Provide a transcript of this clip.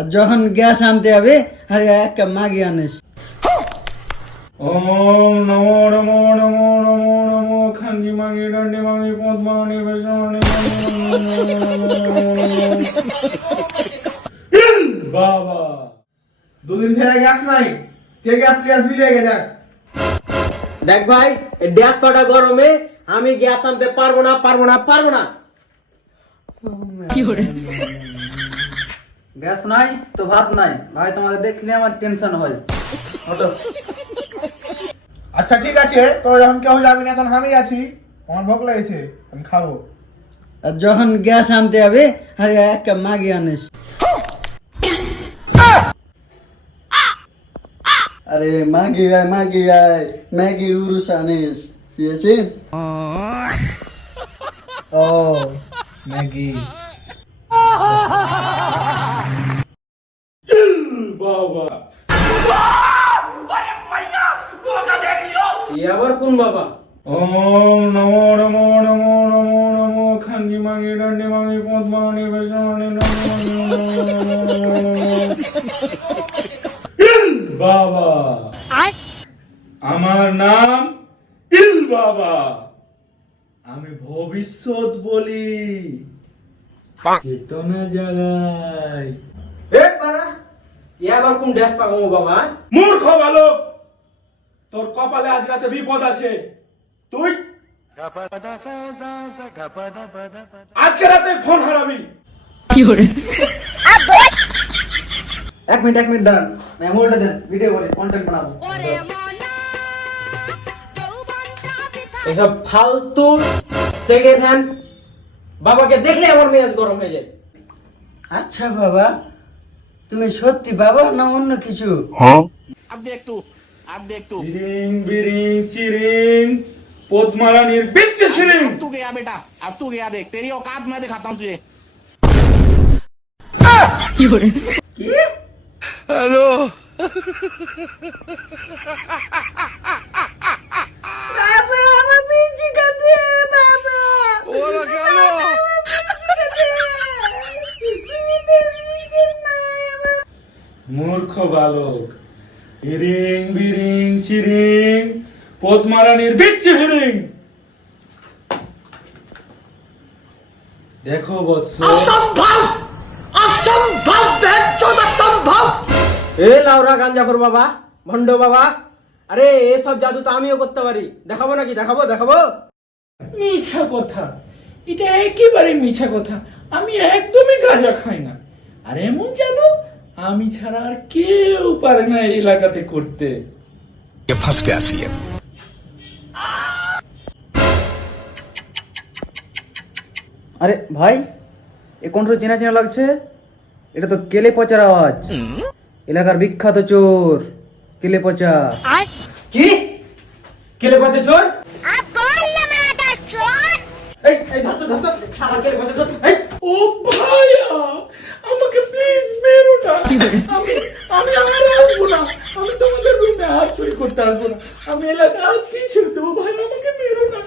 আর যখন গ্যাস আনতে হবে আরে এক কাপ মাগি আনিস ওম নমো নমো নমো নমো নমো খাঞ্জি মাগি দণ্ডি মাগি পদ্মানি বেসনি বাবা দুদিন থেকে গ্যাস নাই কে গ্যাস গ্যাস বিলে গে যাক দেখ ভাই গ্যাস কটা গরমে আমি গ্যাস আনতে পারব না পারব না পারব না গ্যাস নাই তো ভাত নাই। ভাই তোমাদের দেখলে আমার টেনশন হয়। আচ্ছা ঠিক আছে। তো যখন কেউ যাবি না তখন আমি আছি। আমার ভোগ লেগেছে আমি খাব। আর যখন গ্যাস আনতে হবে আরে এক কাপ মাগি আনিস। আরে মাগি আয় মাগি আয় ম্যাগি উরুস আনিস। ও ম্যাগি। এ আবার কোন বাবা? ওম নমো নমো নমো নমো নমো খাঞ্জি মাগি দণ্ডি মাগি পদ্মানি বেসনি বাবা। আমার নাম ইল বাবা। আমি ভবিষ্যৎ বলি। চেতনা জাগাই। এ পারা এ আবার কোন গ্যাস পাকাবো বাবা মূর্খ বালক। তোর কপালে আজ রাতে বিপদ আছে। তুই? আজকে রাতে ফোন হারাবি। কি করে এক মিনিট এক মিনিট দাঁড়ান। ম্যাম হোল্ডে দেন ভিডিও করে কন্টেন্ট বানাবো। এসব ফালতু সেকেন্ড হ্যান্ড বাবাকে দেখলে আমার মেজাজ গরম হয়ে যায়। আচ্ছা বাবা তুমি সত্যি বাবা না অন্য কিছু? হ্যাঁ? আপনি একটু तू अब देख तू বিরিং বিরিং চিরিং পদ্মারানীর বিচ্ছে সিরিং अब तू गया बेटा अब तू गया देख तेरी औकात मैं दिखाता हूँ तुझे কি বাবা আমার পিঞ্চি কাঁদছে বাবা ওরা কেন মূর্খ বালক বিরিং বিরিং চিরিং পদ্মারানীর বিচ্ছে ফিরিং দেখো বৎস। এ লাউরা গাঞ্জাখোর বাবা ভণ্ড বাবা। আরে এসব জাদু তো আমিও করতে পারি। দেখাবো নাকি? দেখাবো দেখাবো? মিছা কথা। এটা একেবারে মিছা কথা। আমি একদমই গাঁজা খাই না। আর এমন জাদু আমি ছাড়া আর কেউ পারে না এই এলাকাতে করতে। ফাঁস আসি আরে ভাই এ কণ্ঠ চেনা চেনা লাগছে? এটা তো কেলে পচার আওয়াজ। এলাকার বিখ্যাত চোর কেলে পচা। কি? কেলে পচা চোর? এই এই ধর ধর ধর কেলে পচা চোর। আমি আমি আর আসব না। আমি তোমাদের রুমে হাত চুরি করতে আসব না। আমি এলাকা আজকেই ছেড়ে দেবো। ভাই আমাকে মেরো না।